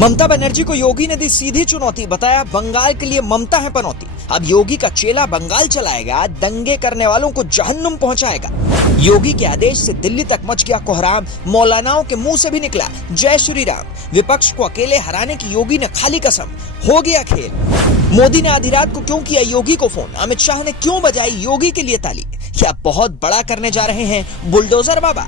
ममता बनर्जी को योगी ने दी सीधी चुनौती, बताया बंगाल के लिए ममता है पनौती। अब योगी का चेला बंगाल चलाएगा, दंगे करने वालों को जहन्नुम पहुंचाएगा। योगी के आदेश से दिल्ली तक मच गया कोहराम, मौलानाओं के मुंह से भी निकला जय श्री राम। विपक्ष को अकेले हराने की योगी ने खाली कसम, हो गया खेल। मोदी ने आधी रात को क्यों किया योगी को फोन, अमित शाह ने क्यों बजाई योगी के लिए ताली, क्या बहुत बड़ा करने जा रहे हैं बुलडोजर बाबा।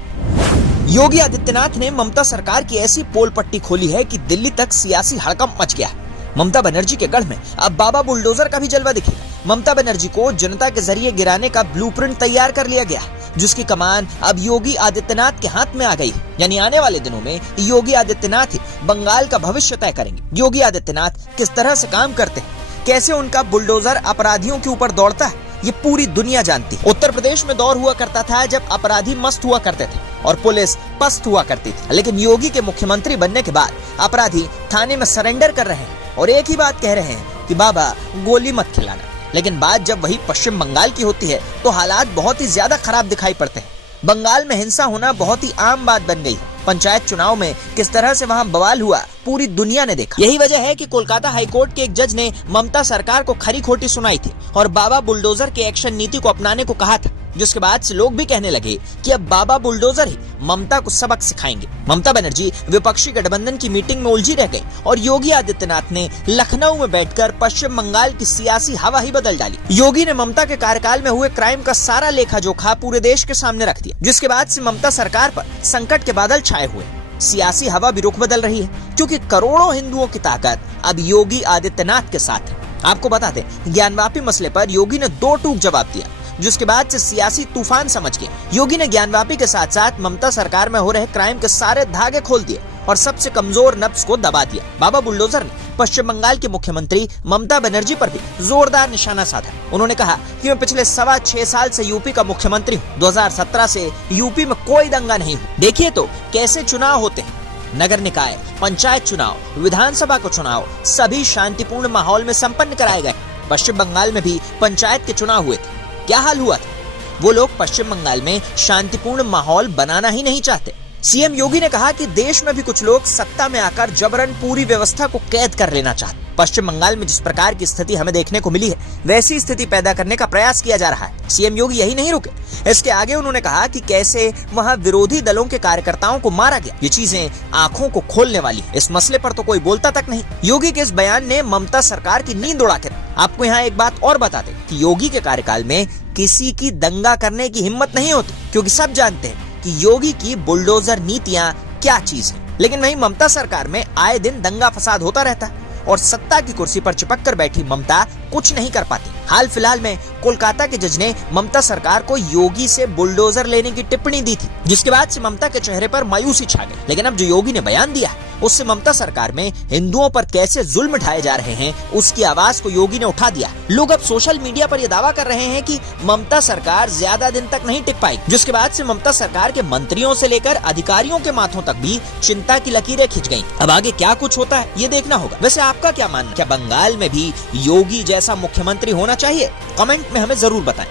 योगी आदित्यनाथ ने ममता सरकार की ऐसी पोल पट्टी खोली है कि दिल्ली तक सियासी हड़कंप मच गया। ममता बनर्जी के गढ़ में अब बाबा बुलडोजर का भी जलवा दिखेगा। ममता बनर्जी को जनता के जरिए गिराने का ब्लूप्रिंट तैयार कर लिया गया, जिसकी कमान अब योगी आदित्यनाथ के हाथ में आ गई। यानी आने वाले दिनों में योगी आदित्यनाथ ही बंगाल का भविष्य तय करेंगे। योगी आदित्यनाथ किस तरह से काम करते हैं, कैसे उनका बुलडोजर अपराधियों के ऊपर दौड़ता है, ये पूरी दुनिया जानती है। उत्तर प्रदेश में दौर हुआ करता था जब अपराधी मस्त हुआ करते थे और पुलिस पस्त हुआ करती थी, लेकिन योगी के मुख्यमंत्री बनने के बाद अपराधी थाने में सरेंडर कर रहे हैं और एक ही बात कह रहे हैं कि बाबा गोली मत खिलाना। लेकिन बात जब वही पश्चिम बंगाल की होती है तो हालात बहुत ही ज्यादा खराब दिखाई पड़ते हैं। बंगाल में हिंसा होना बहुत ही आम बात बन गई है। पंचायत चुनाव में किस तरह से वहां बवाल हुआ पूरी दुनिया ने देखा। यही वजह है कि कोलकाता हाईकोर्ट के एक जज ने ममता सरकार को खरी खोटी सुनाई थी और बाबा बुलडोजर के एक्शन नीति को अपनाने को कहा था, जिसके बाद से लोग भी कहने लगे कि अब बाबा बुलडोजर ही ममता को सबक सिखाएंगे। ममता बनर्जी विपक्षी गठबंधन की मीटिंग में उलझी रह गई और योगी आदित्यनाथ ने लखनऊ में बैठकर पश्चिम बंगाल की सियासी हवा ही बदल डाली। योगी ने ममता के कार्यकाल में हुए क्राइम का सारा लेखा जोखा पूरे देश के सामने रख दिया, जिसके बाद से ममता सरकार पर संकट के बादल छाए हुए। सियासी हवा भी रुख बदल रही है, क्योंकि करोड़ों हिंदुओं की ताकत अब योगी आदित्यनाथ के साथ है। आपको बता दें, ज्ञानवापी मसले पर योगी ने दो टूक जवाब दिया, जिसके बाद से सियासी तूफान समझ गए। योगी ने ज्ञानवापी के साथ साथ ममता सरकार में हो रहे क्राइम के सारे धागे खोल दिए और सबसे कमजोर नब्ज को दबा दिया। बाबा बुलडोजर ने पश्चिम बंगाल की मुख्यमंत्री ममता बनर्जी पर भी जोरदार निशाना साधा। उन्होंने कहा कि मैं पिछले 6.25 साल से यूपी का मुख्यमंत्री हूँ। 2017 से यूपी में कोई दंगा नहीं हुआ। देखिए तो कैसे चुनाव होते हैं। नगर निकाय, पंचायत चुनाव, विधानसभा को चुनाव सभी शांतिपूर्ण माहौल में संपन्न कराए गए। पश्चिम बंगाल में भी पंचायत के चुनाव हुए थे। क्या हाल हुआ था? वो लोग पश्चिम बंगाल में शांतिपूर्ण माहौल बनाना ही नहीं चाहते। सीएम योगी ने कहा कि देश में भी कुछ लोग सत्ता में आकर जबरन पूरी व्यवस्था को कैद कर लेना चाहते। पश्चिम बंगाल में जिस प्रकार की स्थिति हमें देखने को मिली है, वैसी स्थिति पैदा करने का प्रयास किया जा रहा है। सीएम योगी यही नहीं रुके, इसके आगे उन्होंने कहा कि कैसे वहां विरोधी दलों के कार्यकर्ताओं को मारा गया। ये चीजें आंखों को खोलने वाली है। इस मसले पर तो कोई बोलता तक नहीं। योगी के इस बयान ने ममता सरकार की नींद उड़ा कर। आपको यहाँ एक बात और बता दें कि योगी के कार्यकाल में किसी की दंगा करने की हिम्मत नहीं होती, क्योंकि सब जानते हैं कि योगी की बुलडोजर नीतियां क्या चीज है। लेकिन वहीं ममता सरकार में आए दिन दंगा फसाद होता रहता है और सत्ता की कुर्सी पर चिपक कर बैठी ममता कुछ नहीं कर पाती। हाल फिलहाल में कोलकाता के जज ने ममता सरकार को योगी से बुलडोजर लेने की टिप्पणी दी थी, जिसके बाद से ममता के चेहरे पर मायूसी छा गई। लेकिन अब जो योगी ने बयान दिया है, उससे ममता सरकार में हिंदुओं पर कैसे जुल्म ढाए जा रहे हैं, उसकी आवाज को योगी ने उठा दिया। लोग अब सोशल मीडिया पर यह दावा कर रहे हैं कि ममता सरकार ज्यादा दिन तक नहीं टिक पाएगी, जिसके बाद से ममता सरकार के मंत्रियों से लेकर अधिकारियों के माथों तक भी चिंता की लकीरें खिंच गईं। अब आगे क्या कुछ होता है ये देखना होगा। वैसे आपका क्या मानना है? क्या बंगाल में भी योगी जैसा मुख्यमंत्री होना चाहिए? कमेंट में हमें जरूर बताएं।